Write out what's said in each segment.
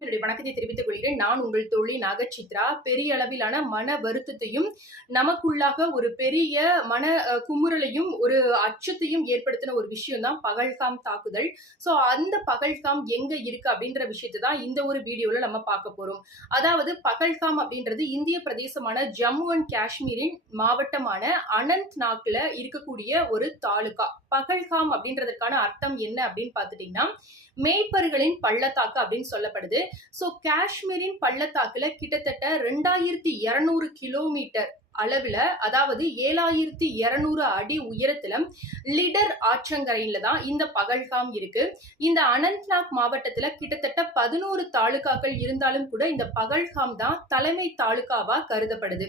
என்னுடைய வணக்கத்தை தெரிவித்துக் கொள்கிறேன். நான் உங்கள் தோழி நாகசித்ரா. பெரிய அளவிலான மன வருத்தத்தையும், நமக்குள்ளாக ஒரு பெரிய மன குமுறலையும், ஒரு அச்சத்தையும் ஏற்படுத்தின ஒரு விஷயம் தான் பகல்காம் தாக்குதல். அந்த பகல்காம் எங்க இருக்கு அப்படின்ற விஷயத்த தான் இந்த ஒரு வீடியோல நம்ம பார்க்க போறோம். அதாவது பகல்காம் அப்படின்றது இந்திய பிரதேசமான ஜம்மு அண்ட் காஷ்மீரின் மாவட்டமான அனந்த்நாக்ல இருக்கக்கூடிய ஒரு தாலுகா. பகல்காம் அப்படின்றதுக்கான அர்த்தம் என்ன அப்படின்னு பார்த்துட்டீங்கன்னா, மேய்ப்பர்களின் பள்ளத்தாக்கு அப்படின்னு சொல்லப்படுது. காஷ்மீரின் பள்ளத்தாக்குல கிட்டத்தட்ட 2200 கிலோமீட்டர் அளவுல, அதாவது 7200 அடி உயரத்துல லிடர் ஆற்றங்கரையில தான் இந்த பகல்காம் இருக்கு. இந்த அனந்த்நாக் மாவட்டத்துல கிட்டத்தட்ட 11 தாலுகாக்கள் இருந்தாலும் கூட இந்த பகல்காம் தான் தலைமை தாலுகாவா கருதப்படுது.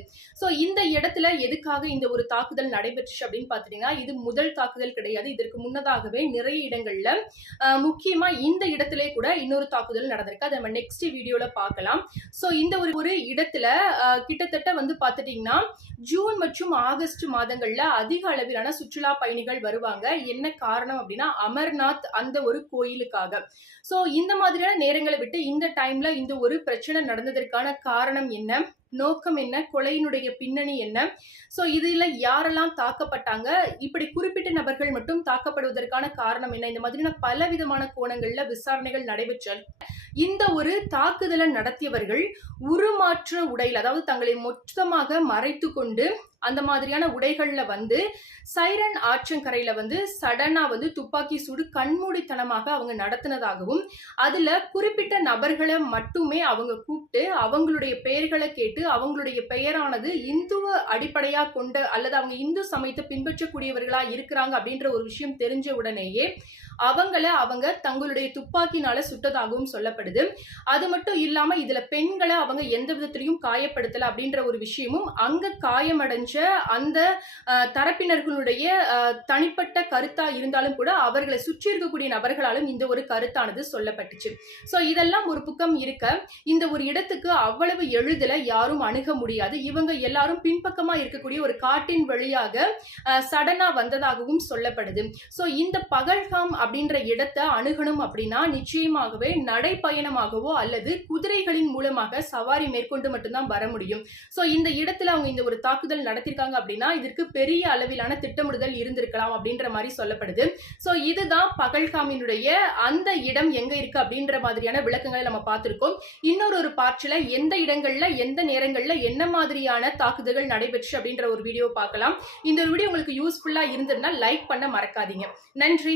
இந்த இடத்துல எதுக்காக இந்த ஒரு தாக்குதல் நடைபெற்றுச்சு அப்படின்னு பாத்தீங்கன்னா, இது முதல் தாக்குதல் கிடையாது. இதற்கு முன்னதாகவே நிறைய இடங்கள்ல முக்கியமா இந்த இடத்திலே கூட இன்னொரு தாக்குதல் நடந்திருக்கு. அதை நம்ம நெக்ஸ்ட் வீடியோல பார்க்கலாம். இந்த ஒரு இடத்துல கிட்டத்தட்ட வந்து பாத்துட்டீங்கன்னா, ஜூன் மற்றும் ஆகஸ்ட் மாதங்கள்ல அதிக அளவிலான சுற்றுலா பயணிகள் வருவாங்க. என்ன காரணம் அப்படின்னா, அமர்நாத் அந்த ஒரு கோயிலுக்காக. இந்த மாதிரியான நேரங்களை விட்டு இந்த டைம்ல இந்த ஒரு பிரச்சனை நடந்ததற்கான காரணம் என்ன, நோக்கம் என்ன, கொலையினுடைய பின்னணி என்ன, இதுல யாரெல்லாம் தாக்கப்பட்டாங்க, இப்படி குறிப்பிட்ட நபர்கள் மட்டும் தாக்கப்படுவதற்கான காரணம் என்ன, இந்த மாதிரியான பல விதமான கோணங்கள்ல விசாரணைகள் நடைபெற்ற இந்த ஒரு தாக்குதலை நடத்தியவர்கள் உருமாற்ற உடையில், அதாவது தங்களை மொத்தமாக மறைத்து கொண்டு அந்த மாதிரியான உடைகள்ல வந்து சைரன் ஆற்றங்கரையில வந்து சடனா வந்து துப்பாக்கி சூடு கண்மூடித்தனமாக அவங்க நடத்தினதாகவும், அதுல குறிப்பிட்ட நபர்களை மட்டுமே அவங்க கூப்பிட்டு அவங்களுடைய பெயர்களை கேட்டு, அவங்களுடைய பெயரானது இந்துவ அடிப்படையா கொண்ட அல்லது அவங்க இந்து சமயத்தை பின்பற்றக்கூடியவர்களா இருக்கிறாங்க அப்படின்ற ஒரு விஷயம் தெரிஞ்ச உடனேயே அவங்க தங்களுடைய துப்பாக்கினால சுட்டதாகவும் சொல்லப்படுது. அது மட்டும் இல்லாம இதுல பெண்களை அவங்க எந்த விதத்திலையும் காயப்படுத்தல அப்படின்ற ஒரு விஷயமும் அங்க காயமடைஞ்ச அந்த தரப்பினர்களுடைய தனிப்பட்ட கருத்தா இருந்தாலும் கூட அவர்களை சுற்றி இருக்கக்கூடிய நபர்களாலும் இந்த ஒரு கருத்தானது சொல்லப்பட்டுச்சு. இதெல்லாம் ஒரு பக்கம் இருக்க, இந்த ஒரு இடத்துக்கு அவ்வளவு எளிதில் யாரும் அணுக முடியாது. இவங்க எல்லாரும் பின்பக்கமா இருக்கக்கூடிய ஒரு காட்டின் வழியாக சடனா வந்ததாகவும் சொல்லப்படுது. இந்த பகல்காம் அப்படின்ற இடத்தை அணுகணும் அப்படின்னா நிச்சயமாகவே நடைப்பயணமாகவோ அல்லது குதிரைகளின் மூலமாக சவாரி மேற்கொண்டு மட்டும்தான் வர முடியும். இந்த இடத்துல அவங்க இந்த ஒரு தாக்குதல் நடத்திருக்காங்க அப்படின்னா இதற்கு பெரிய அளவிலான திட்டமிடுதல் இருந்திருக்கலாம் அப்படின்ற மாதிரி சொல்லப்படுது. இதுதான் பகல்காமினுடைய அந்த இடம் எங்க இருக்கு அப்படின்ற மாதிரியான விளக்கங்களை நம்ம பார்த்திருக்கோம். இன்னொரு பார்ட்ல எந்த இடங்கள்ல எந்த நேரங்கள்ல என்ன மாதிரியான தாக்குதல்கள் நடைபெற்று அப்படின்ற ஒரு வீடியோ பார்க்கலாம். இந்த ஒரு வீடியோ உங்களுக்கு யூஸ்ஃபுல்லா இருந்ததுன்னா லைக் பண்ண மறக்காதீங்க. நன்றி.